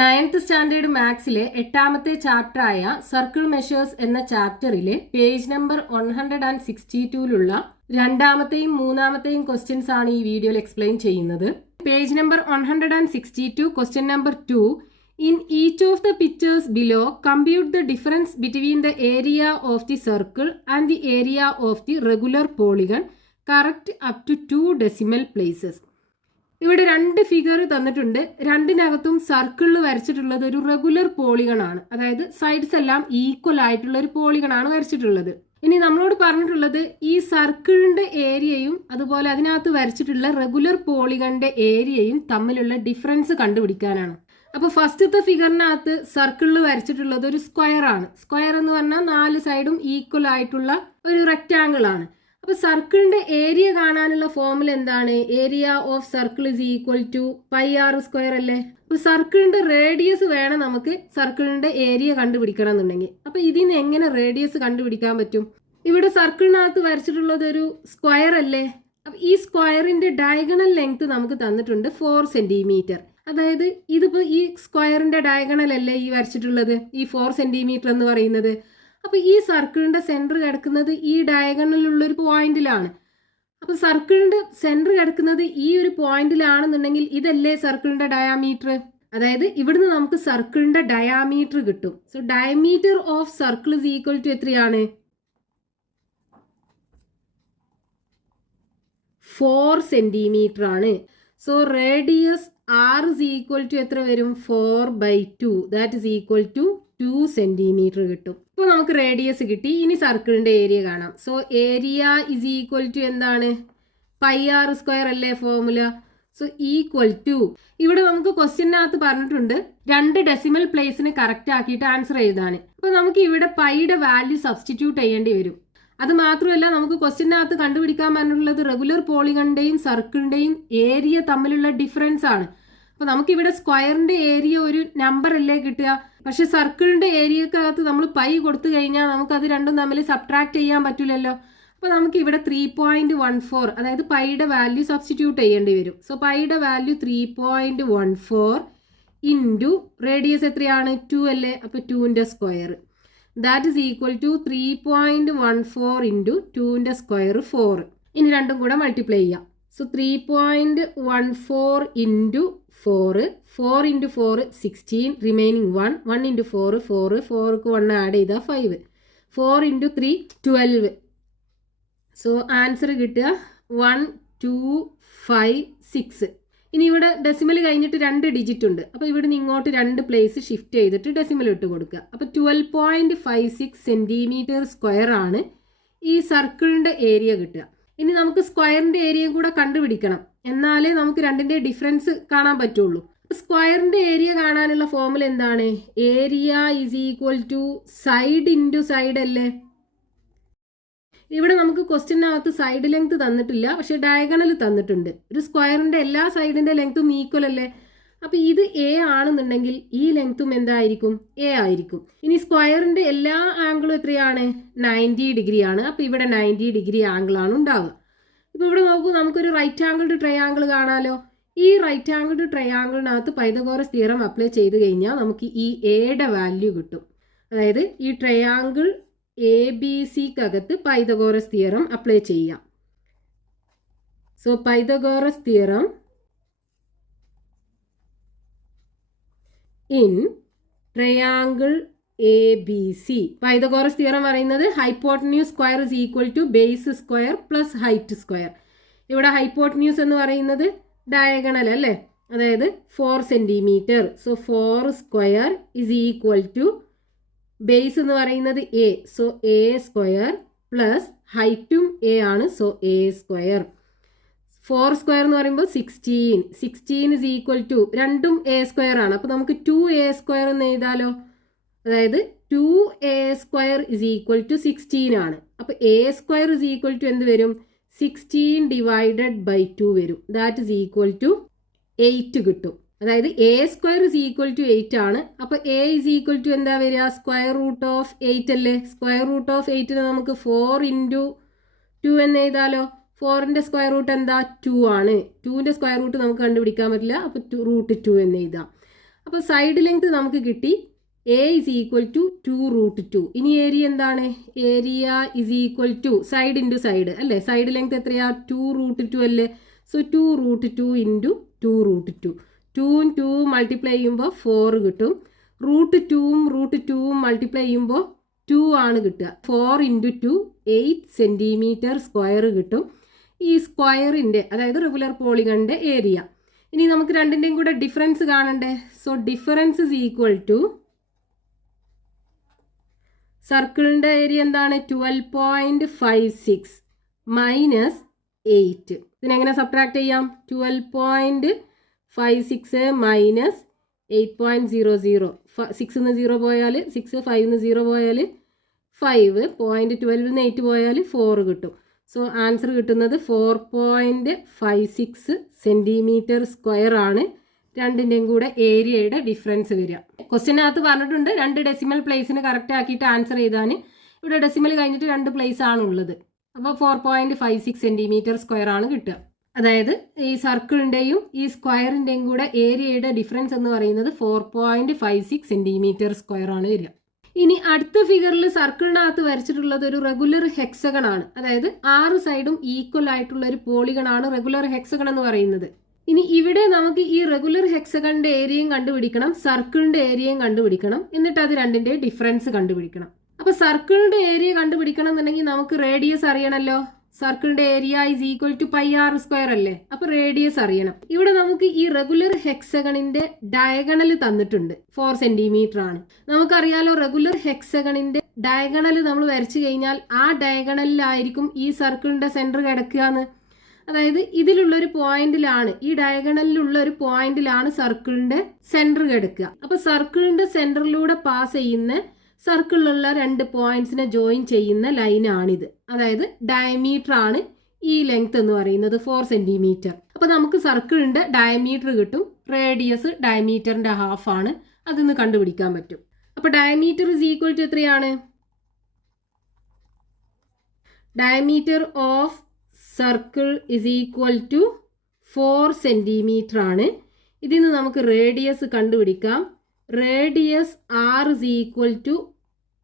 9th standard മാത്സിലെ 8ാമത്തെ ചാപ്റ്ററായ circle measures എന്ന ചാപ്റ്ററിലെ page number 162ലുള്ള രണ്ടാമത്തെയും മൂന്നാമത്തെയും ക്വസ്റ്റ്യൻസ് ആണ് ഈ വീഡിയോയിൽ എക്സ്പ്ലെയിൻ ചെയ്യുന്നത്. Page number 162, question number 2. In each of the pictures below, compute the difference between the area of the circle and the area of the regular polygon. Correct up to 2 decimal places. ഇവിടെ രണ്ട് figure തന്നിട്ടുണ്ട്. രണ്ടിനകത്തും സർക്കിളിൽ വരച്ചിട്ടുള്ളത് ഒരു regular polygon ആണ്. അതായത് sides എല്ലാം equal ആയിട്ടുള്ള ഒരു പോളിഗൺ ആണ് വരച്ചിട്ടുള്ളത്. ഇനി നമ്മളോട് പറഞ്ഞിട്ടുള്ളത് ഈ സർക്കിളിന്റെ ഏരിയയും അതുപോലെ അതിനകത്ത് വരച്ചിട്ടുള്ള റെഗുലർ പോളിഗണിന്റെ ഏരിയയും തമ്മിലുള്ള ഡിഫറൻസ് കണ്ടുപിടിക്കാനാണ്. അപ്പോൾ ഫസ്റ്റത്തെ ഫിഗറിനകത്ത് സർക്കിളിൽ വരച്ചിട്ടുള്ളത് ഒരു സ്ക്വയർ ആണ്. സ്ക്വയർ എന്ന് പറഞ്ഞാൽ 4 സൈഡും ഈക്വൽ ആയിട്ടുള്ള ഒരു റെക്റ്റാങ്കിൾ ആണ്. അപ്പോൾ സർക്കിളിന്റെ ഏരിയ കാണാനുള്ള ഫോർമുല എന്താണ്? Area of circle is equal to pi R square അല്ലേ. അപ്പോൾ സർക്കിളിന്റെ റേഡിയസ് വേണം നമുക്ക് സർക്കിളിന്റെ ഏരിയ കണ്ടുപിടിക്കണം എന്നുണ്ടെങ്കിൽ. അപ്പോൾ ഇതിൽ നിന്ന് എങ്ങനെ റേഡിയസ് കണ്ടുപിടിക്കാൻ പറ്റും? ഇവിടെ സർക്കിളിനകത്ത് വരച്ചിട്ടുള്ളത് ഒരു സ്ക്വയർ അല്ലേ. അപ്പോൾ ഈ സ്ക്വയറിന്റെ ഡയഗണൽ ലെങ്ത് നമുക്ക് തന്നിട്ടുണ്ട് 4 സെന്റിമീറ്റർ. അതായത് ഇതിപ്പോൾ ഈ സ്ക്വയറിന്റെ ഡയഗണൽ അല്ലേ ഈ വരച്ചിട്ടുള്ളത്, ഈ 4 സെന്റിമീറ്റർ എന്ന് പറയുന്നത്. അപ്പോൾ ഈ സർക്കിളിന്റെ സെന്റർ കിടക്കുന്നത് ഈ ഡയഗണലിലുള്ള ഒരു പോയിന്റിലാണ്. അപ്പോൾ സർക്കിളിന്റെ സെന്റർ കിടക്കുന്നത് ഈ ഒരു പോയിന്റിലാണെന്നുണ്ടെങ്കിൽ ഇതല്ലേ സർക്കിളിന്റെ ഡയാമീറ്റർ. അതായത് ഇവിടുന്ന് നമുക്ക് സർക്കിളിന്റെ ഡയാമീറ്റർ കിട്ടും. So diameter of circle is equal to എത്രയാണ്? 4 സെന്റിമീറ്റർ ആണ്. So radius R is equal to എത്ര വരും? 4/2. That is equal to 2 centimetre കിട്ടും. ഇപ്പോൾ നമുക്ക് റേഡിയസ് കിട്ടി. ഇനി സർക്കിളിന്റെ ഏരിയ കാണാം. So area is equal to എന്താണ്? പൈ ആർ സ്ക്വയർ അല്ലേ ഫോർമുല. സോ ഈക്വൽ ടു, ഇവിടെ നമുക്ക് ക്വസ്റ്റ്യനകത്ത് പറഞ്ഞിട്ടുണ്ട് 2 ഡെസിമൽ പ്ലേസിന് കറക്റ്റ് ആക്കിയിട്ട് ആൻസർ എഴുതാൻ. അപ്പോൾ നമുക്ക് ഇവിടെ പൈയുടെ വാല്യൂ സബ്സ്റ്റിറ്റ്യൂട്ട് ചെയ്യേണ്ടി വരും. അത് മാത്രമല്ല നമുക്ക് ക്വസ്റ്റ്യനകത്ത് കണ്ടുപിടിക്കാൻ പറഞ്ഞിട്ടുള്ളത് റെഗുലർ പോളിഗണിന്റെയും സർക്കിളിന്റെയും ഏരിയ തമ്മിലുള്ള ഡിഫറൻസ് ആണ്. അപ്പോൾ നമുക്കിവിടെ സ്ക്വയറിന്റെ ഏരിയ ഒരു നമ്പർ അല്ലേ കിട്ടുക. പക്ഷെ സർക്കിളിന്റെ ഏരിയക്കകത്ത് നമ്മൾ പൈ കൊടുത്തു കഴിഞ്ഞാൽ നമുക്കത് രണ്ടും തമ്മിൽ സബ്ട്രാക്ട് ചെയ്യാൻ പറ്റില്ലല്ലോ. അപ്പോൾ നമുക്ക് ഇവിടെ 3.14, അതായത് പൈയുടെ വാല്യൂ സബ്സ്റ്റിറ്റ്യൂട്ട് ചെയ്യേണ്ടി വരും. സോ പൈയുടെ വാല്യൂ 3.14 ഇൻറ്റു റേഡിയസ് എത്രയാണ്? 2 അല്ലേ. അപ്പോൾ 2ന്റെ square, that is equal to 3.14 into 2ന്റെ സ്ക്വയർ 4. ഇനി രണ്ടും കൂടെ മൾട്ടിപ്ലൈ ചെയ്യാം. So 3.14 into 4, 4 into 4 16, remaining 1 into 4 4, 4ക്ക് 1 ആഡ് ചെയ്താൽ 5, 4 ഇൻറ്റു 3 12. സോ ആൻസർ കിട്ടുക 1256. ഇനി ഇവിടെ ഡെസിമൽ കഴിഞ്ഞിട്ട് 2 ഡിജിറ്റ് ഉണ്ട്. അപ്പോൾ ഇവിടുന്ന് ഇങ്ങോട്ട് 2 പ്ലേസ് ഷിഫ്റ്റ് ചെയ്തിട്ട് ഡെസിമൽ ഇട്ട് കൊടുക്കുക. അപ്പോൾ 12.56 സെന്റിമീറ്റർ സ്ക്വയർ ആണ് ഈ സർക്കിളിന്റെ ഏരിയ കിട്ടുക. ഇനി നമുക്ക് സ്ക്വയറിന്റെ ഏരിയ കൂടെ കണ്ടുപിടിക്കണം, എന്നാലേ നമുക്ക് രണ്ടിന്റെ ഡിഫറൻസ് കാണാൻ പറ്റുള്ളൂ. സ്ക്വയറിന്റെ ഏരിയ കാണാനുള്ള ഫോർമുല എന്താണ്? Area is equal to side into side അല്ലേ. ഇവിടെ നമുക്ക് ക്വസ്റ്റ്യനകത്ത് സൈഡ് ലെങ്ത് തന്നിട്ടില്ല, പക്ഷെ ഡയഗണൽ തന്നിട്ടുണ്ട്. ഒരു സ്ക്വയറിന്റെ എല്ലാ സൈഡിന്റെ ലെങ്ത്തും ഈക്വൽ അല്ലേ. അപ്പോൾ ഇത് എ ആണെന്നുണ്ടെങ്കിൽ ഈ ലെങ്ത്തും എന്തായിരിക്കും? എ ആയിരിക്കും. ഇനി സ്ക്വയറിന്റെ എല്ലാ ആംഗിളും എത്രയാണ്? 90 ഡിഗ്രി ആണ്. അപ്പോൾ ഇവിടെ 90 ഡിഗ്രി ആംഗിൾ ആണ് ഉണ്ടാവുക. ഇപ്പോൾ ഇവിടെ നോക്കൂ, നമുക്കൊരു റൈറ്റ് ആംഗിൾഡ് ട്രയാംഗിൾ കാണാലോ. ഈ റൈറ്റ് ആംഗിൾഡ് ട്രയാംഗിളിനകത്ത് പൈതഗോറസ് തിയറം അപ്ലൈ ചെയ്ത് കഴിഞ്ഞാൽ നമുക്ക് ഈ എയുടെ വാല്യൂ കിട്ടും. അതായത് ഈ ട്രയാംഗിൾ ABCക്കകത്ത് പൈതഗോറസ് തിയറം അപ്ലൈ ചെയ്യാം. So Pythagoras theorem in triangle ABC. Pythagoras theorem പറയുന്നത് hypotenuse square is equal to base square plus height square. ഇവിടെ ഹൈപ്പോട്ടന്യൂസ് എന്ന് പറയുന്നത് ഡയഗണൽ അല്ലേ, അതായത് 4 centimetre. So 4 square is equal to base എന്ന് പറയുന്നത് A. So A square plus ഹൈറ്റും A ആണ്. So A square. 4 സ്ക്വയർ എന്ന് പറയുമ്പോൾ 16. 16 ഇസ് ഈക്വൽ ടു, രണ്ടും എ സ്ക്വയർ ആണ്. അപ്പോൾ നമുക്ക് 2a സ്ക്വയർ എന്ന് എഴുതാലോ. അതായത് 2a square is equal to 16 ആണ്. അപ്പോൾ A square is equal to എന്ത് വരും? 16 ഡിവൈഡഡ് ബൈ 2 വരും. ദാറ്റ് ഇസ് ഈക്വൽ ടു 8 കിട്ടും. അതായത് A square is equal to 8 ആണ്. അപ്പോൾ എ ഇസ് ഈക്വൽ ടു എന്താ വരിക? സ്ക്വയർ റൂട്ട് ഓഫ് 8 അല്ലേ. സ്ക്വയർ റൂട്ട് ഓഫ് 8ന് നമുക്ക് 4 ഇൻറ്റു 2 എന്ന് എഴുതാലോ. 4ന്റെ സ്ക്വയർ റൂട്ട് എന്താ? 2 ആണ്. 2ന്റെ സ്ക്വയർ റൂട്ട് നമുക്ക് കണ്ടുപിടിക്കാൻ പറ്റില്ല. അപ്പോൾ √2 എന്ന് എഴുതാം. അപ്പോൾ സൈഡ് ലെങ്ത് നമുക്ക് കിട്ടി A is equal to 2√2. ഇനി ഏരിയ എന്താണ്? Area is equal to side into side അല്ലേ? സൈഡ് ലെങ്ത് എത്രയാ? 2√2 അല്ലേ? So 2√2 into 2√2. 2ഉം 2ഉം മൾട്ടിപ്ലൈ ചെയ്യുമ്പോൾ 4 കിട്ടും. √2ഉം മൾട്ടിപ്ലൈ ചെയ്യുമ്പോൾ 2 ആണ് കിട്ടുക. 4 ഇൻറ്റു 2 8 സെൻറ്റിമീറ്റർ സ്ക്വയർ കിട്ടും. ഈ സ്ക്വയറിൻ്റെ അതായത് റെഗുലർ പോളിഗണിൻ്റെ ഏരിയ. ഇനി നമുക്ക് രണ്ടിൻ്റെയും കൂടെ ഡിഫറൻസ് കാണണ്ടേ? So difference is equal to സർക്കിളിൻ്റെ ഏരിയ എന്താണ്? 12.56 മൈനസ് 8. ഇതിനെങ്ങനെ സബ്ട്രാക്ട് ചെയ്യാം? 12.56 മൈനസ് 8.00. 6 0 പോയാൽ 6, 5 0 പോയാൽ 5, 0.12 8 പോയാൽ 4 കിട്ടും. സോ ആൻസർ കിട്ടുന്നത് 4.56 സെൻറ്റിമീറ്റർ സ്ക്വയർ ആണ് രണ്ടിൻ്റെയും കൂടെ ഏരിയയുടെ ഡിഫറൻസ് വരിക. ക്വസ്റ്റ്യനകത്ത് പറഞ്ഞിട്ടുണ്ട് 2 ഡെസിമൽ പ്ലേസിന് കറക്റ്റ് ആക്കിയിട്ട് ആൻസർ ചെയ്താൽ. ഇവിടെ ഡെസിമൽ കഴിഞ്ഞിട്ട് 2 പ്ലേസ് ആണ് ഉള്ളത്. അപ്പോൾ 4.56 സെൻറ്റിമീറ്റർ സ്ക്വയർ ആണ് കിട്ടുക. അതായത് ഈ സർക്കിളിൻ്റെയും ഈ സ്ക്വയറിൻ്റെയും കൂടെ ഏരിയയുടെ ഡിഫറൻസ് എന്ന് പറയുന്നത് 4.56 സെൻറ്റിമീറ്റർ സ്ക്വയർ ആണ് വരിക. ഇനി അടുത്ത ഫിഗറിൽ സർക്കിളിനകത്ത് വരച്ചിട്ടുള്ളത് ഒരു റെഗുലർ ഹെക്സഗൺ ആണ്. അതായത് 6 സൈഡും ഈക്വൽ ആയിട്ടുള്ള ഒരു പോളിഗൺ ആണ് റെഗുലർ ഹെക്സഗൺ എന്ന് പറയുന്നത്. ഇനി ഇവിടെ നമുക്ക് ഈ റെഗുലർ ഹെക്സഗണിന്റെ ഏരിയയും കണ്ടുപിടിക്കണം, സർക്കിളിന്റെ ഏരിയയും കണ്ടുപിടിക്കണം, എന്നിട്ട് അത് രണ്ടിന്റെ ഡിഫറൻസ് കണ്ടുപിടിക്കണം. അപ്പൊ സർക്കിളിന്റെ ഏരിയ കണ്ടുപിടിക്കണം എന്നുണ്ടെങ്കിൽ നമുക്ക് റേഡിയസ് അറിയണമല്ലോ. സർക്കിളിന്റെ area is equal to πr² അല്ലേ? അപ്പൊ റേഡിയസ് അറിയണം. ഇവിടെ നമുക്ക് ഈ റെഗുലർ ഹെക്സഗണിന്റെ ഡയഗണൽ തന്നിട്ടുണ്ട് 4 സെന്റിമീറ്റർ ആണ്. നമുക്കറിയാലോ റെഗുലർ ഹെക്സഗണിന്റെ ഡയഗണൽ നമ്മൾ വരച്ചു കഴിഞ്ഞാൽ ആ ഡയഗണലിലായിരിക്കും ഈ സർക്കിളിന്റെ സെന്റർ കിടക്കുക എന്ന്. അതായത് ഇതിലുള്ളൊരു പോയിന്റിലാണ്, ഈ ഡയഗണലിലുള്ള ഒരു പോയിന്റിലാണ് സർക്കിളിന്റെ സെന്റർ കിടക്കുക. അപ്പൊ സർക്കിളിന്റെ സെന്ററിലൂടെ പാസ് ചെയ്യുന്ന സർക്കിളിലുള്ള 2 പോയിന്റ്സിനെ ജോയിൻ ചെയ്യുന്ന ലൈനാണിത്. അതായത് ഡയമീറ്റർ ആണ് ഈ ലെങ്ത് എന്ന് പറയുന്നത് 4 സെന്റിമീറ്റർ. അപ്പൊ നമുക്ക് സർക്കിളിന്റെ ഡയമീറ്റർ കിട്ടും. റേഡിയസ് ഡയമീറ്ററിന്റെ ഹാഫ് ആണ്. അതിന്ന് കണ്ടുപിടിക്കാൻ പറ്റും. അപ്പൊ ഡയമീറ്റർ ഇസ് ഈക്വൽ ടു എത്രയാണ്? Diameter of circle is equal to 4 centimetre ആണ്. ഇതിന്ന് നമുക്ക് റേഡിയസ് കണ്ടുപിടിക്കാം. Radius R is equal to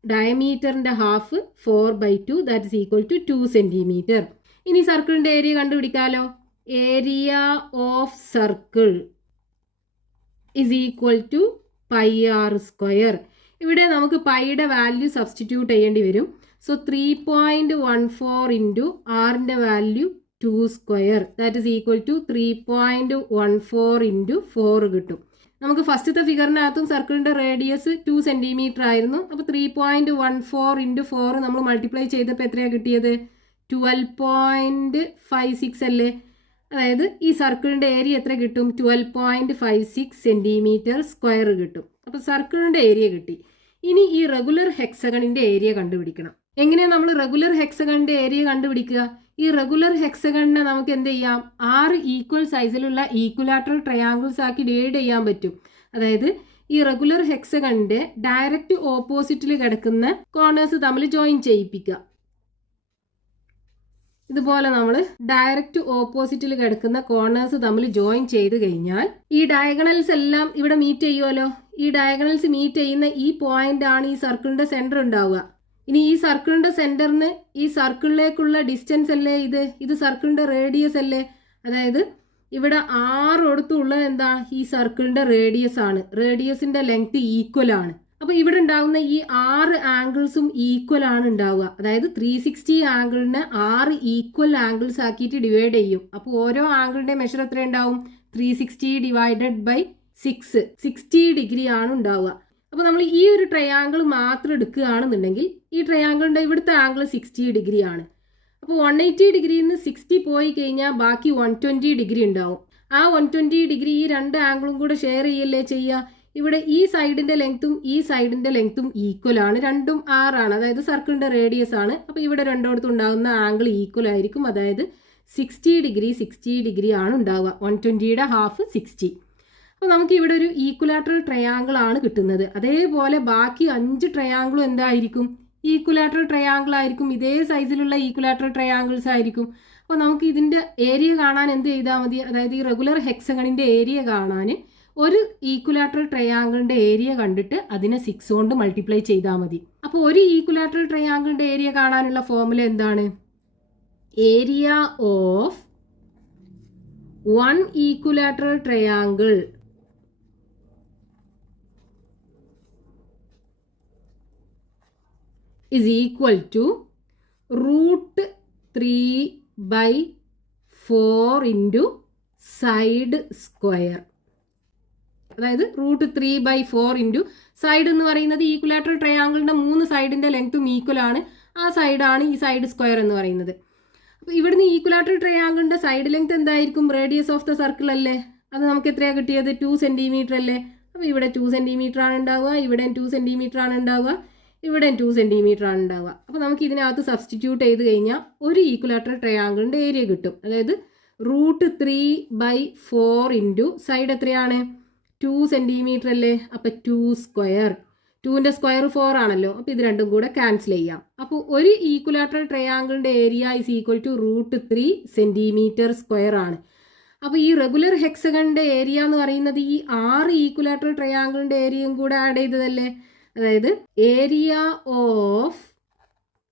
ഡയമീറ്ററിന്റെ half 4/2, that is equal to 2 centimetre. ഇനി സർക്കിളിന്റെ ഏരിയ കണ്ടുപിടിക്കാലോ. Area of circle is equal to πr². ഇവിടെ നമുക്ക് പൈയുടെ വാല്യൂ സബ്സ്റ്റിറ്റ്യൂട്ട് ചെയ്യേണ്ടി വരും. സോ 3.14 ഇൻറ്റു ആറിൻ്റെ value 2², that is equal to 3.14 into 4 കിട്ടും. നമുക്ക് ഫസ്റ്റത്തെ ഫിഗറിനകത്തും സർക്കിളിൻ്റെ റേഡിയസ് 2 സെൻറ്റിമീറ്റർ ആയിരുന്നു. അപ്പോൾ 3.14 ഇൻറ്റു 4 നമ്മൾ മൾട്ടിപ്ലൈ ചെയ്തപ്പോൾ എത്രയാണ് കിട്ടിയത്? 12.56 അല്ലേ? അതായത് ഈ സർക്കിളിൻ്റെ ഏരിയ എത്ര കിട്ടും? 12.56 സെൻറ്റിമീറ്റർ സ്ക്വയർ കിട്ടും. അപ്പോൾ സർക്കിളിൻ്റെ ഏരിയ കിട്ടി. ഇനി ഈ റെഗുലർ ഹെക്സഗണിൻ്റെ ഏരിയ കണ്ടുപിടിക്കണം. എങ്ങനെയാണ് നമ്മൾ റെഗുലർ ഹെക്സഗണിൻ്റെ ഏരിയ കണ്ടുപിടിക്കുക? ഈ റെഗുലർ ഹെക്സഗണിനെ നമുക്ക് എന്ത് ചെയ്യാം? 6 ഈക്വൽ സൈസിലുള്ള ഈക്വലാറ്ററൽ ട്രയാങ്കിൾസ് ആക്കി ഡിവൈഡ് ചെയ്യാൻ പറ്റും. അതായത് ഈ റെഗുലർ ഹെക്സഗണിൻ്റെ ഡയറക്റ്റ് ഓപ്പോസിറ്റിൽ കിടക്കുന്ന കോർണേഴ്സ് തമ്മിൽ ജോയിൻ ചെയ്യിപ്പിക്കുക. ഇതുപോലെ നമ്മൾ ഡയറക്റ്റ് ഓപ്പോസിറ്റിൽ കിടക്കുന്ന കോർണേഴ്സ് തമ്മിൽ ജോയിൻ ചെയ്ത് കഴിഞ്ഞാൽ ഈ ഡയഗണൽസ് എല്ലാം ഇവിടെ മീറ്റ് ചെയ്യുമല്ലോ. ഈ ഡയഗണൽസ് മീറ്റ് ചെയ്യുന്ന ഈ പോയിന്റ് ആണ് ഈ സർക്കിളിന്റെ സെന്റർ ഉണ്ടാവുക. ഇനി ഈ സർക്കിളിന്റെ സെന്ററിന് ഈ സർക്കിളിലേക്കുള്ള ഡിസ്റ്റൻസ് അല്ലേ ഇത് സർക്കിളിന്റെ റേഡിയസ് അല്ലേ? അതായത് ഇവിടെ 6 അടുത്തുള്ളത് എന്താ? ഈ സർക്കിളിന്റെ റേഡിയസ് ആണ്. റേഡിയസിന്റെ ലെങ്ത് ഈക്വൽ ആണ്. അപ്പോൾ ഇവിടെ ഉണ്ടാകുന്ന ഈ 6 ആംഗിൾസും ഈക്വൽ ആണ് ഉണ്ടാവുക. അതായത് 360 ആംഗിളിനെ 6 ഈക്വൽ ആംഗിൾസ് ആക്കിയിട്ട് ഡിവൈഡ് ചെയ്യും. അപ്പോൾ ഓരോ ആംഗിളിന്റെ മെഷർ എത്ര ഉണ്ടാവും? 360 ഡിവൈഡഡ് ബൈ 6, 60 ഡിഗ്രി ആണ് ഉണ്ടാവുക. അപ്പോൾ നമ്മൾ ഈ ഒരു ട്രയാങ്കിൾ മാത്രം എടുക്കുകയാണെന്നുണ്ടെങ്കിൽ ഈ ട്രയാങ്കിളിൻ്റെ ഇവിടുത്തെ ആംഗിൾ 60 ഡിഗ്രി ആണ്. അപ്പോൾ 180 ഡിഗ്രിയിൽ നിന്ന് 60 പോയി കഴിഞ്ഞാൽ ബാക്കി 120 ഡിഗ്രി ഉണ്ടാവും. ആ 120 ഡിഗ്രി ഈ 2 ആംഗിളും കൂടെ ഷെയർ ചെയ്യല്ലേ ചെയ്യുക. ഇവിടെ ഈ സൈഡിൻ്റെ ലെങ്ത്തും ഈ സൈഡിൻ്റെ ലെങ്ത്തും ഈക്വൽ ആണ്. രണ്ടും 6 ആണ്. അതായത് സർക്കിളിൻ്റെ റേഡിയസ് ആണ്. അപ്പോൾ ഇവിടെ രണ്ടിടത്തും ഉണ്ടാകുന്ന ആംഗിൾ ഈക്വൽ ആയിരിക്കും. അതായത് 60 ഡിഗ്രി ആണ് ഉണ്ടാവുക. 120യുടെ ഹാഫ് 60. അപ്പോൾ നമുക്ക് ഇവിടെ ഒരു ഈക്വലാറ്ററൽ ട്രയാങ്കിൾ ആണ് കിട്ടുന്നത്. അതേപോലെ ബാക്കി 5 ട്രയാങ്കിളും എന്തായിരിക്കും? ഈക്വലാറ്ററൽ ട്രയാങ്കിൾ ആയിരിക്കും. ഇതേ സൈസിലുള്ള ഈക്വലാറ്ററൽ ട്രയാങ്കിൾസ് ആയിരിക്കും. അപ്പോൾ നമുക്ക് ഇതിൻ്റെ ഏരിയ കാണാൻ എന്ത് ചെയ്താൽ മതി? അതായത് ഈ റെഗുലർ ഹെക്സഗണിൻ്റെ ഏരിയ കാണാൻ ഒരു ഈക്വലാറ്ററൽ ട്രയാങ്കിളിന്റെ ഏരിയ കണ്ടിട്ട് അതിനെ 6 കൊണ്ട് മൾട്ടിപ്ലൈ ചെയ്താൽ മതി. അപ്പോൾ ഒരു ഈക്വലാറ്ററൽ ട്രയാങ്കിളിന്റെ ഏരിയ കാണാനുള്ള ഫോർമുല എന്താണ്? Area of one equilateral triangle is equal to √3/4 into side square. അതായത് √3/4 ഇൻറ്റു സൈഡ് എന്ന് പറയുന്നത് ഈക്വലാറ്ററൽ ട്രയാങ്കിളിൻ്റെ 3 സൈഡിൻ്റെ ലെങ്ത്തും ഈക്വൽ ആണ്. ആ സൈഡാണ് ഈ സൈഡ് സ്ക്വയർ എന്ന് പറയുന്നത്. അപ്പോൾ ഇവിടുന്ന് ഈക്വലാറ്ററൽ ട്രയാങ്കിളിൻ്റെ സൈഡ് ലെങ്ത് എന്തായിരിക്കും? റേഡിയസ് ഓഫ് ദ സർക്കിൾ അല്ലേ? അത് നമുക്ക് എത്രയാണ് കിട്ടിയത്? 2 സെൻറ്റിമീറ്റർ അല്ലേ? അപ്പോൾ ഇവിടെ 2 സെൻറ്റിമീറ്റർ ആണ് ഉണ്ടാവുക, ഇവിടെ 2 സെൻറ്റിമീറ്റർ ആണ് ഉണ്ടാവുക, ഇവിടെ 2 സെൻറ്റിമീറ്റർ ആണ് ഉണ്ടാവുക. അപ്പോൾ നമുക്ക് ഇതിനകത്ത് സബ്സ്റ്റിറ്റ്യൂട്ട് ചെയ്ത് കഴിഞ്ഞാൽ ഒരു ഈക്വലാറ്ററൽ ട്രയാങ്കിളിൻ്റെ ഏരിയ കിട്ടും. അതായത് √3/4 ഇൻറ്റു സൈഡ് എത്രയാണ്? 2 സെൻറ്റിമീറ്റർ അല്ലേ? അപ്പോൾ 2 സ്ക്വയർ, 2ൻ്റെ സ്ക്വയർ 4 ആണല്ലോ. അപ്പോൾ ഇത് രണ്ടും കൂടെ ക്യാൻസൽ ചെയ്യാം. അപ്പോൾ ഒരു ഈക്വലാറ്ററൽ ട്രയാങ്കിളിൻ്റെ area is equal to √3 centimetre square ആണ്. അപ്പോൾ ഈ റെഗുലർ ഹെക്സഗണിൻ്റെ ഏരിയ എന്ന് പറയുന്നത് ഈ 6 ഈക്വലാറ്ററൽ ട്രയാങ്കിളിൻ്റെ ഏരിയയും കൂടെ ആഡ് ചെയ്തതല്ലേ? അതായത് area of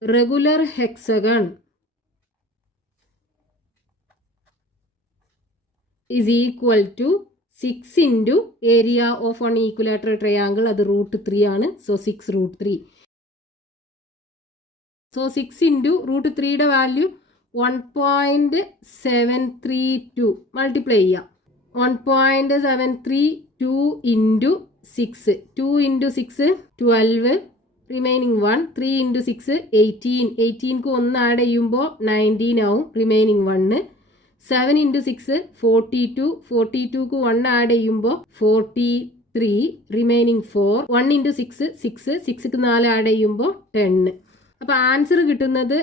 regular hexagon is equal to 6 into area of one equilateral triangle, അത് √3 ആണ്. സോ 6√3. സോ 6 ഇൻറ്റു √3യുടെ വാല്യൂ 1.732 മൾട്ടിപ്ലൈ ചെയ്യാം. 1.732 ഇൻറ്റു 6, 2 ഇൻറ്റു 6 12, റിമൈനിങ് 1, 3 ഇൻറ്റു 6 18, 18ക്ക് 1 ആഡ് ചെയ്യുമ്പോൾ 19 ആവും, റിമൈനിങ് 1, 7 ഇൻറ്റു 6 42, 42ക്ക് 1 ആഡ് ചെയ്യുമ്പോൾ 43, റിമൈനിങ് 4, 1 ഇൻറ്റു 6 6, 6ക്ക് 4 ആഡ് ചെയ്യുമ്പോൾ 10. അപ്പോൾ ആൻസർ കിട്ടുന്നത്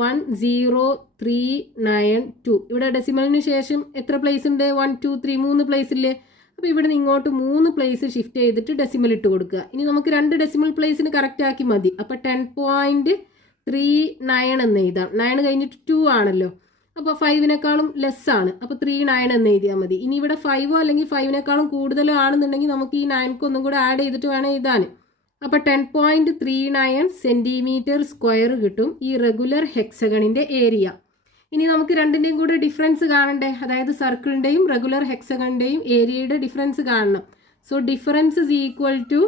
10392. ഇവിടെ ഡെസിമലിന് ശേഷം എത്ര പ്ലേസ് ഉണ്ട്? 1 2 3 3 പ്ലേസ് ഇല്ലേ? അപ്പോൾ ഇവിടെ നിന്ന് ഇങ്ങോട്ട് 3 പ്ലേസ് ഷിഫ്റ്റ് ചെയ്തിട്ട് ഡെസിമൽ ഇട്ട് കൊടുക്കുക. ഇനി നമുക്ക് 2 ഡെസിമൽ പ്ലേസിന് കറക്റ്റ് ആക്കി മതി. അപ്പോൾ 10.39 എന്ന് എഴുതാം. 9 കഴിഞ്ഞിട്ട് 2 ആണല്ലോ, അപ്പോൾ 5നേക്കാളും ലെസ് ആണ്. അപ്പോൾ 39 എന്ന് എഴുതിയാൽ മതി. ഇനി ഇവിടെ 5 അല്ലെങ്കിൽ 5നേക്കാളും കൂടുതലോ ആണെന്നുണ്ടെങ്കിൽ നമുക്ക് ഈ 9ക്ക് ഒന്നും കൂടെ ആഡ് ചെയ്തിട്ട് വേണം എഴുതാൻ. അപ്പോൾ 10.39 സെൻറ്റിമീറ്റർ സ്ക്വയർ കിട്ടും ഈ റെഗുലർ ഹെക്സഗണിൻ്റെ ഏരിയ. ഇനി നമുക്ക് രണ്ടിൻ്റെയും കൂടെ ഡിഫറൻസ് കാണണ്ടേ? അതായത് സർക്കിളിൻ്റെയും റെഗുലർ ഹെക്സഗണിൻ്റെയും ഏരിയയുടെ ഡിഫറൻസ് കാണണം. So difference is equal to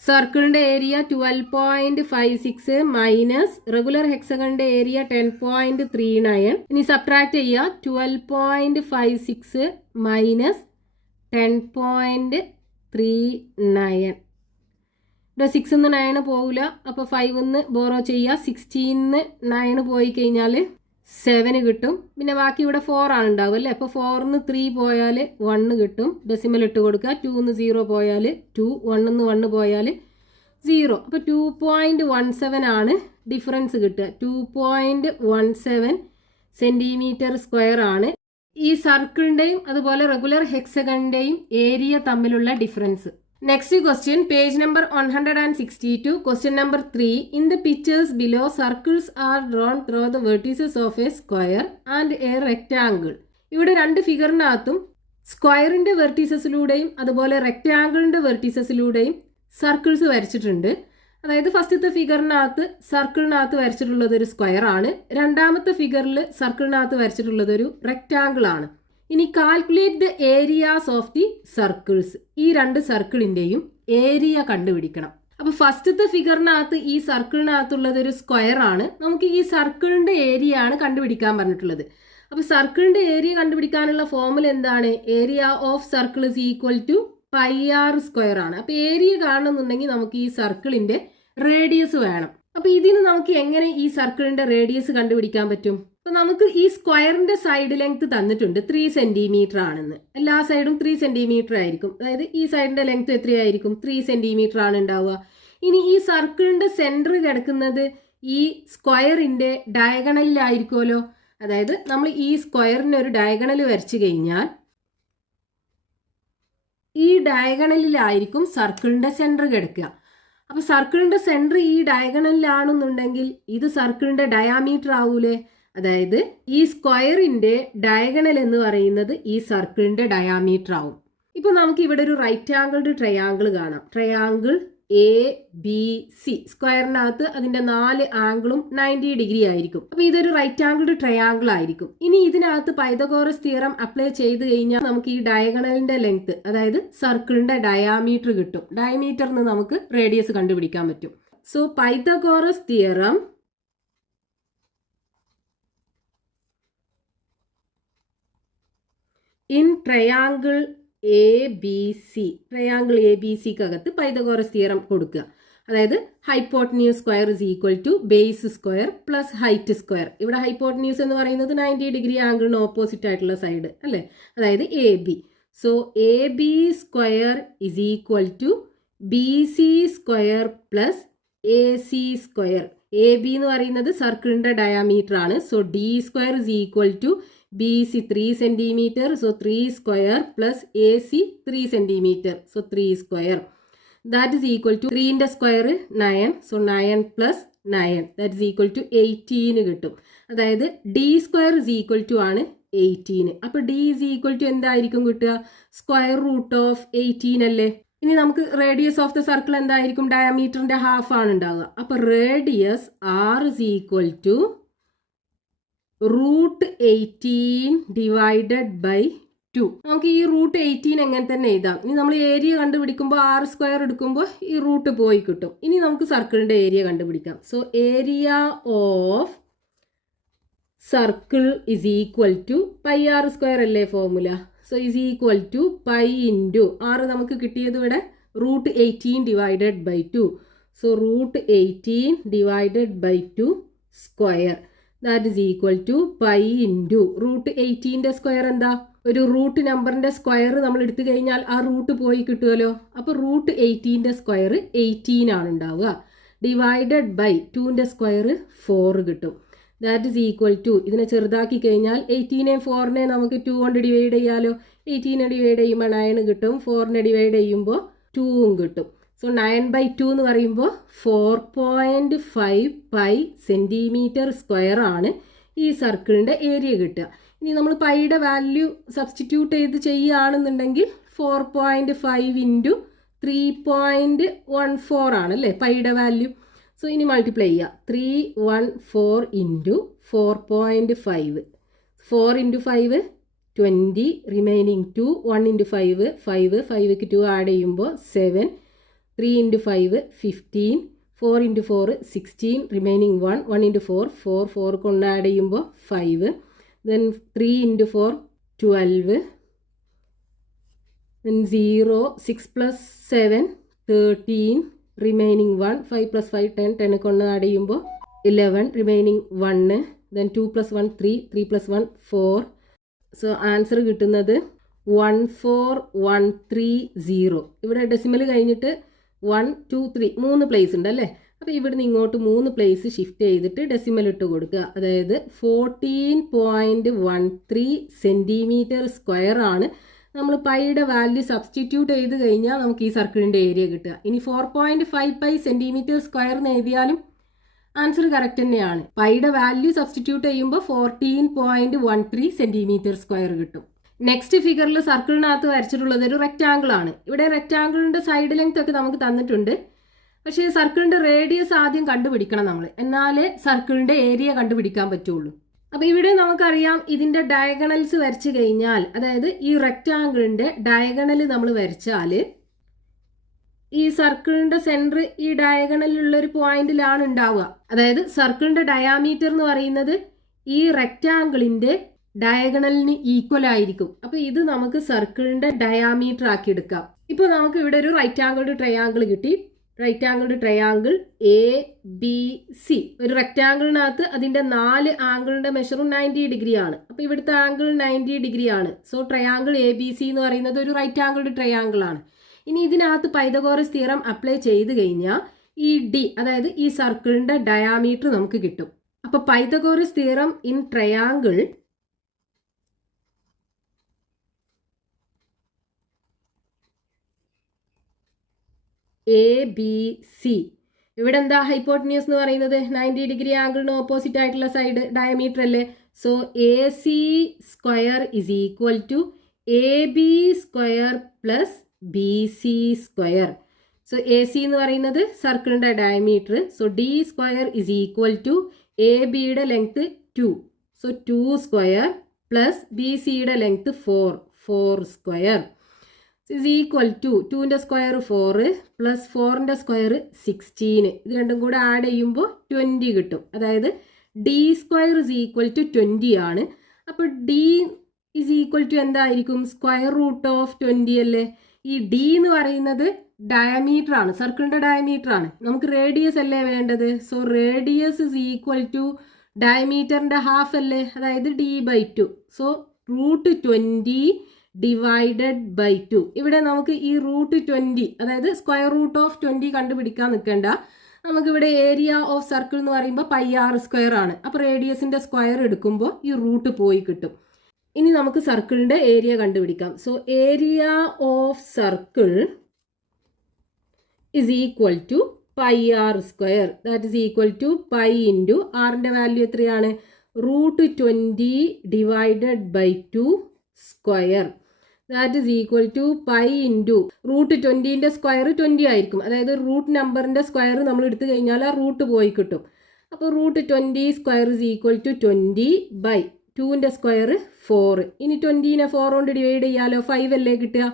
സർക്കിളിൻ്റെ ഏരിയ 12.56 മൈനസ് റെഗുലർ ഹെക്സഗണിൻ്റെ ഏരിയ 10.39. ഇനി സബ്ട്രാക്ട് ചെയ്യുക. 12.56 മൈനസ് 10.39. ഇവിടെ 6 9 പോകില്ല, അപ്പോൾ 5 ബോറോ ചെയ്യുക. 16 9 പോയി കഴിഞ്ഞാൽ 7 കിട്ടും. പിന്നെ ബാക്കി ഇവിടെ 4 ആണ് ഉണ്ടാവും അല്ലേ? അപ്പോൾ 4 3 പോയാൽ 1 കിട്ടും. ഡെസിമൽ ഇട്ട് കൊടുക്കുക. 2 0 പോയാൽ 2, 1 1 പോയാൽ 0. അപ്പോൾ 2.17 ആണ് ഡിഫറൻസ് കിട്ടുക. 2.17 സെൻറ്റിമീറ്റർ സ്ക്വയർ ആണ് ഈ സർക്കിളിൻ്റെയും അതുപോലെ റെഗുലർ ഹെക്സഗണിൻ്റെയും ഏരിയ തമ്മിലുള്ള difference. Next question, page number 162, question number 3. In the pictures below, circles are drawn through the vertices of a square and a rectangle. ഇവിടെ 2 ഫിഗറിനകത്തും സ്ക്വയറിൻ്റെ വെർട്ടീസസിലൂടെയും അതുപോലെ റെക്റ്റാങ്കിളിൻ്റെ വെർട്ടീസസിലൂടെയും സർക്കിൾസ് വരച്ചിട്ടുണ്ട്. അതായത് ഫസ്റ്റത്തെ ഫിഗറിനകത്ത് സർക്കിളിനകത്ത് വരച്ചിട്ടുള്ളത് ഒരു സ്ക്വയർ ആണ്, രണ്ടാമത്തെ ഫിഗറിൽ സർക്കിളിനകത്ത് വരച്ചിട്ടുള്ളത് ഒരു റെക്റ്റാങ്കിൾ ആണ്. ഇനി calculate the areas of the circles. ഈ 2 സർക്കിളിൻ്റെയും ഏരിയ കണ്ടുപിടിക്കണം. അപ്പോൾ ഫസ്റ്റത്തെ ഫിഗറിനകത്ത് ഈ സർക്കിളിനകത്തുള്ളത് ഒരു സ്ക്വയർ ആണ്. നമുക്ക് ഈ സർക്കിളിൻ്റെ ഏരിയ ആണ് കണ്ടുപിടിക്കാൻ പറഞ്ഞിട്ടുള്ളത്. അപ്പോൾ സർക്കിളിൻ്റെ ഏരിയ കണ്ടുപിടിക്കാനുള്ള ഫോർമുല എന്താണ്? Area of circle is equal to πr square ആണ്. അപ്പോൾ ഏരിയ കാണണമെന്നുണ്ടെങ്കിൽ നമുക്ക് ഈ സർക്കിളിൻ്റെ റേഡിയസ് വേണം. അപ്പോൾ ഇതിന് നമുക്ക് എങ്ങനെ ഈ സർക്കിളിൻ്റെ റേഡിയസ് കണ്ടുപിടിക്കാൻ പറ്റും? അപ്പോൾ നമുക്ക് ഈ സ്ക്വയറിൻ്റെ സൈഡ് ലെങ്ത് തന്നിട്ടുണ്ട് 3 സെൻറ്റിമീറ്റർ ആണെന്ന്. എല്ലാ സൈഡും 3 സെൻറ്റിമീറ്റർ ആയിരിക്കും. അതായത് ഈ സൈഡിൻ്റെ ലെങ്ത് എത്രയായിരിക്കും? 3 സെൻറ്റിമീറ്റർ ആണ് ഉണ്ടാവുക. ഇനി ഈ സർക്കിളിൻ്റെ സെൻറ്റർ കിടക്കുന്നത് ഈ സ്ക്വയറിൻ്റെ ഡയഗണലിലായിരിക്കുമല്ലോ. അതായത് നമ്മൾ ഈ സ്ക്വയറിന് ഒരു ഡയഗണൽ വരച്ചു കഴിഞ്ഞാൽ ഈ ഡയഗണലിലായിരിക്കും സർക്കിളിൻ്റെ സെൻറ്റർ കിടക്കുക. അപ്പോൾ സർക്കിളിൻ്റെ സെൻറ്റർ ഈ ഡയഗണലിലാണെന്നുണ്ടെങ്കിൽ ഇത് സർക്കിളിൻ്റെ ഡയാമീറ്റർ ആവൂലേ? അതായത് ഈ സ്ക്വയറിന്റെ ഡയഗണൽ എന്ന് പറയുന്നത് ഈ സർക്കിളിന്റെ ഡയാമീറ്റർ ആവും. ഇപ്പൊ നമുക്ക് ഇവിടെ ഒരു റൈറ്റ് ആംഗിൾഡ് ട്രയാങ്കിൾ കാണാം. ട്രയാങ്കിൾ ABC, സ്ക്വയറിനകത്ത് അതിന്റെ 4 ആംഗിളും 90 ഡിഗ്രി ആയിരിക്കും. അപ്പൊ ഇതൊരു റൈറ്റ് ആംഗിൾഡ് ട്രയാങ്കിൾ ആയിരിക്കും. ഇനി ഇതിനകത്ത് പൈതഗോറസ് തിയറം അപ്ലൈ ചെയ്ത് കഴിഞ്ഞാൽ നമുക്ക് ഈ ഡയഗണലിന്റെ ലെങ്ത്, അതായത് സർക്കിളിന്റെ ഡയാമീറ്റർ കിട്ടും. ഡയമീറ്ററിന് നമുക്ക് റേഡിയസ് കണ്ടുപിടിക്കാൻ പറ്റും. So Pythagoras theorem in triangle ABC, triangle ABCക്കകത്ത് പൈതഗോറസ് തിയറം കൊടുക്കുക. അതായത് hypotenuse square is equal to base square plus height square. ഇവിടെ ഹൈപ്പോട്ടന്യൂസ് എന്ന് പറയുന്നത് 90 ഡിഗ്രി ആംഗിളിന് ഓപ്പോസിറ്റ് ആയിട്ടുള്ള സൈഡ് അല്ലേ, അതായത് AB. So AB square is equal to BC square plus AC square. AB എന്ന് പറയുന്നത് സർക്കിളിന്റെ ഡയാമീറ്റർ ആണ്. So D square is equal to BC 3 centimeter, so 3 square plus AC 3 centimeter, so 3 square. That is equal to 3 ന്റെ square 9, so 9 plus 9, that is equal to 18 കിട്ടും. അതായത് D square is equal to ആണ് 18. അപ്പോൾ D is equal to എന്തായിരിക്കും കിട്ടുക? Square root of 18 അല്ലേ. ഇനി നമുക്ക് റേഡിയസ് ഓഫ് ദ സർക്കിൾ എന്തായിരിക്കും? ഡയമീറ്ററിന്റെ ഹാഫ് ആണ് ഉണ്ടാവുക. അപ്പോൾ radius R is equal to root 18 divided by 2. നമുക്ക് ഈ റൂട്ട് 18 എങ്ങനെ തന്നെ എഴുതാം. ഇനി നമ്മൾ ഏരിയ കണ്ടുപിടിക്കുമ്പോൾ R സ്ക്വയർ എടുക്കുമ്പോൾ ഈ റൂട്ട് പോയി കിട്ടും. ഇനി നമുക്ക് സർക്കിളിന്റെ ഏരിയ കണ്ടുപിടിക്കാം. So area of circle is equal to pi R square അല്ലേ formula. So is equal to pi into R നമുക്ക് കിട്ടിയത് ഇവിടെ root 18 divided by 2. So root 18 divided by 2 square. That is equal to pi into root 18ന്റെ square എന്താ? ഒരു root നമ്പറിന്റെ square നമ്മൾ എടുത്തു കഴിഞ്ഞാൽ ആ റൂട്ട് പോയി കിട്ടുമല്ലോ. അപ്പോൾ റൂട്ട് 18ന്റെ സ്ക്വയർ 18 ആണ് ഉണ്ടാവുക. ഡിവൈഡഡ് ബൈ 2ന്റെ സ്ക്വയർ 4 കിട്ടും. ദാറ്റ് ഈസ് ഈക്വൽ ടു, ഇതിനെ ചെറുതാക്കി കഴിഞ്ഞാൽ 18നെയും 4നെയും നമുക്ക് 2 കൊണ്ട് ഡിവൈഡ് ചെയ്യാലോ. 18നെ ഡിവൈഡ് ചെയ്യുമ്പോൾ 9 കിട്ടും, 4നെ ഡിവൈഡ് ചെയ്യുമ്പോൾ 2 കിട്ടും. സോ 9/2 എന്ന് പറയുമ്പോൾ 4.5 പൈ സെൻറ്റിമീറ്റർ സ്ക്വയർ ആണ് ഈ സർക്കിളിൻ്റെ ഏരിയ കിട്ടുക. ഇനി നമ്മൾ പൈയുടെ വാല്യൂ സബ്സ്റ്റിറ്റ്യൂട്ട് ചെയ്ത് ചെയ്യുകയാണെന്നുണ്ടെങ്കിൽ 4.5 ഇൻറ്റു 3.14 ആണല്ലേ പൈയുടെ വാല്യൂ. സോ ഇനി മൾട്ടിപ്ലൈ ചെയ്യുക. 314 into 4.5. 4 into 5 20, remaining 2. 1 into 5 5, 5ക്ക് 2 add ചെയ്യുമ്പോൾ 7. 3 into 5 15, 4 into 4 16, remaining 1, 1 into 4 4, 4 കൊണ്ട് ആഡ് ചെയ്യുമ്പോൾ 5, then 3 into 4 12, then 0, 6 plus 7 13, remaining 1, 5 plus 5 10, 10 കൊണ്ട് ആഡ് ചെയ്യുമ്പോൾ 11, remaining 1, then 2 plus 1 3, 3 plus 1 4. So answer കിട്ടുന്നത് 14130. ഇവിടെ ഡെസിമൽ കഴിഞ്ഞിട്ട് 1 2 3 3 പ്ലേസ് ഉണ്ട് അല്ലേ. അപ്പോൾ ഇവിടുന്ന് ഇങ്ങോട്ട് 3 പ്ലേസ് ഷിഫ്റ്റ് ചെയ്തിട്ട് ഡെസിമൽ ഇട്ട് കൊടുക്കുക. അതായത് 14.13 സെൻറ്റിമീറ്റർ സ്ക്വയർ ആണ് നമ്മൾ പൈയുടെ വാല്യൂ സബ്സ്റ്റിറ്റ്യൂട്ട് ചെയ്ത് കഴിഞ്ഞാൽ നമുക്ക് ഈ സർക്കിളിൻ്റെ ഏരിയ കിട്ടുക. ഇനി 4.5 പൈ സെൻറ്റിമീറ്റർ സ്ക്വയർ എന്ന് എഴുതിയാലും ആൻസർ കറക്റ്റ് തന്നെയാണ്. പൈയുടെ വാല്യൂ സബ്സ്റ്റിറ്റ്യൂട്ട് ചെയ്യുമ്പോൾ 14.13 സെൻറ്റിമീറ്റർ സ്ക്വയർ കിട്ടും. നെക്സ്റ്റ് ഫിഗറിൽ സർക്കിളിനകത്ത് വരച്ചിട്ടുള്ളത് ഒരു റെക്റ്റാങ്കിൾ ആണ്. ഇവിടെ റെക്റ്റാങ്കിളിൻ്റെ സൈഡ് ലെങ്ത് ഒക്കെ നമുക്ക് തന്നിട്ടുണ്ട്. പക്ഷേ സർക്കിളിൻ്റെ റേഡിയസ് ആദ്യം കണ്ടുപിടിക്കണം നമ്മൾ, എന്നാലേ സർക്കിളിൻ്റെ ഏരിയ കണ്ടുപിടിക്കാൻ പറ്റുള്ളൂ. അപ്പോൾ ഇവിടെ നമുക്കറിയാം ഇതിൻ്റെ ഡയഗണൽസ് വരച്ച് കഴിഞ്ഞാൽ, അതായത് ഈ റെക്റ്റാങ്കിളിൻ്റെ ഡയഗണൽ നമ്മൾ വരച്ചാൽ ഈ സർക്കിളിൻ്റെ സെൻറ്റർ ഈ ഡയഗണലിലുള്ളൊരു പോയിന്റിലാണ് ഉണ്ടാവുക. അതായത് സർക്കിളിൻ്റെ ഡയാമീറ്റർ എന്ന് പറയുന്നത് ഈ റെക്റ്റാങ്കിളിൻ്റെ ഡയഗണലിന് ഈക്വൽ ആയിരിക്കും. അപ്പോൾ ഇത് നമുക്ക് സർക്കിളിൻ്റെ ഡയാമീറ്റർ ആക്കി എടുക്കാം. ഇപ്പോൾ നമുക്ക് ഇവിടെ ഒരു റൈറ്റ് ആംഗിൾഡ് ട്രയാങ്കിൾ കിട്ടി. Right angled triangle ABC. ഒരു റെക്റ്റാങ്കിളിനകത്ത് അതിൻ്റെ 4 ആംഗിളിൻ്റെ മെഷറും 90 ഡിഗ്രി ആണ്. അപ്പോൾ ഇവിടുത്തെ ആംഗിൾ 90 ഡിഗ്രി ആണ്. സോ ട്രയാങ്കിൾ ABC എന്ന് പറയുന്നത് ഒരു റൈറ്റ് ആംഗിൾഡ് ട്രയാങ്കിൾ ആണ്. ഇനി ഇതിനകത്ത് പൈതഗോറസ് തിയറം അപ്ലൈ ചെയ്ത് കഴിഞ്ഞാൽ ഈ D, അതായത് ഈ സർക്കിളിൻ്റെ ഡയാമീറ്റർ നമുക്ക് കിട്ടും. അപ്പോൾ Pythagoras theorem in triangle ABC ഇവിടെ എന്താ ഹൈപ്പോട്ടന്യൂസ് എന്ന് പറയുന്നത് 90 ഡിഗ്രി ആംഗിളിന് ഓപ്പോസിറ്റ് ആയിട്ടുള്ള സൈഡ് ഡയമീറ്റർ അല്ലേ. So A C square is equal to A B square plus B C square. So A C എന്ന് പറയുന്നത് സർക്കിളിൻ്റെ diameter. So D square is equal to A ബിയുടെ length 2. So 2 square plus B സിയുടെ length 4 square is equal to 2ൻ്റെ square 4 plus 4ൻ്റെ square 16. ഇത് രണ്ടും കൂടെ add ചെയ്യുമ്പോൾ 20 കിട്ടും. അതായത് D square is equal to 20 ആണ്. അപ്പോൾ ഡി ഇസ് ഈക്വൽ ടു എന്തായിരിക്കും? സ്ക്വയർ റൂട്ട് ഓഫ് 20 അല്ലേ. ഈ ഡി എന്ന് പറയുന്നത് ഡയമീറ്റർ ആണ്, സർക്കിളിൻ്റെ ഡയമീറ്റർ ആണ്. നമുക്ക് റേഡിയസ് അല്ലേ വേണ്ടത്. So radius is equal to ഡയമീറ്ററിൻ്റെ ഹാഫ് അല്ലേ, അതായത് d/2. So root 20 divided by 2. ഇവിടെ നമുക്ക് ഈ റൂട്ട് 20 അതായത് സ്ക്വയർ റൂട്ട് ഓഫ് 20 കണ്ടുപിടിക്കാൻ നിൽക്കേണ്ട. നമുക്കിവിടെ ഏരിയ ഓഫ് സർക്കിൾ എന്ന് പറയുമ്പോൾ πr² ആണ്. അപ്പോൾ റേഡിയസിൻ്റെ സ്ക്വയർ എടുക്കുമ്പോൾ ഈ റൂട്ട് പോയി കിട്ടും. ഇനി നമുക്ക് സർക്കിളിൻ്റെ ഏരിയ കണ്ടുപിടിക്കാം. So area of circle is equal to πr². That is equal to pi into ആറിൻ്റെ വാല്യൂ എത്രയാണ്? Root 20 divided by 2 square. That is equal to pi into root 20ൻ്റെ സ്ക്വയർ 20 ആയിരിക്കും. അതായത് റൂട്ട് നമ്പറിൻ്റെ സ്ക്വയർ നമ്മൾ എടുത്തു കഴിഞ്ഞാൽ ആ റൂട്ട് പോയി കിട്ടും. അപ്പോൾ root 20 square is equal to 20 by 2ൻ്റെ സ്ക്വയർ 4. ഇനി 20നെ 4 കൊണ്ട് ഡിവൈഡ് ചെയ്യാലോ, 5 അല്ലേ കിട്ടുക.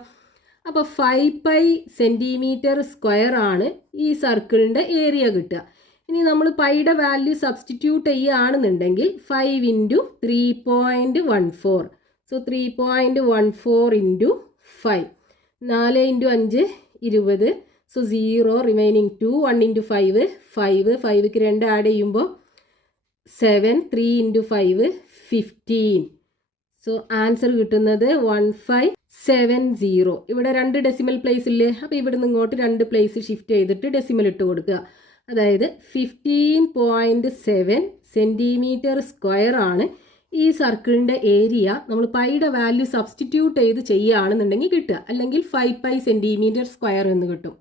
അപ്പോൾ 5 പൈ സെൻറ്റിമീറ്റർ സ്ക്വയർ ആണ് ഈ സർക്കിളിൻ്റെ ഏരിയ കിട്ടുക. ഇനി നമ്മൾ പൈയുടെ വാല്യൂ സബ്സ്റ്റിറ്റ്യൂട്ട് ചെയ്യുകയാണെന്നുണ്ടെങ്കിൽ 5 into 3.14. So 3.14 into 5. 4 into 5 20. So 0 remaining 2. 1 into 5 5. 5ക്ക് 2 add ചെയ്യുമ്പോൾ 7. 3 ഇൻറ്റു 5 15. സോ ആൻസർ കിട്ടുന്നത് 1570. ഇവിടെ 2 ഡെസിമൽ പ്ലേസ് ഇല്ലേ. അപ്പോൾ ഇവിടെ നിന്ന് ഇങ്ങോട്ട് 2 പ്ലേസ് ഷിഫ്റ്റ് ചെയ്തിട്ട് ഡെസിമൽ ഇട്ട് കൊടുക്കുക. അതായത് 15.7 സെൻറ്റിമീറ്റർ സ്ക്വയർ ആണ് ഈ സർക്കിളിൻ്റെ ഏരിയ. നമ്മൾ പൈയുടെ വാല്യൂ സബ്സ്റ്റിറ്റ്യൂട്ട് ചെയ്ത് ചെയ്യുകയാണെന്നുണ്ടെങ്കിൽ കിട്ടുക. അല്ലെങ്കിൽ 5 പൈ സെൻറ്റിമീറ്റർ സ്ക്വയർ എന്ന് കിട്ടും.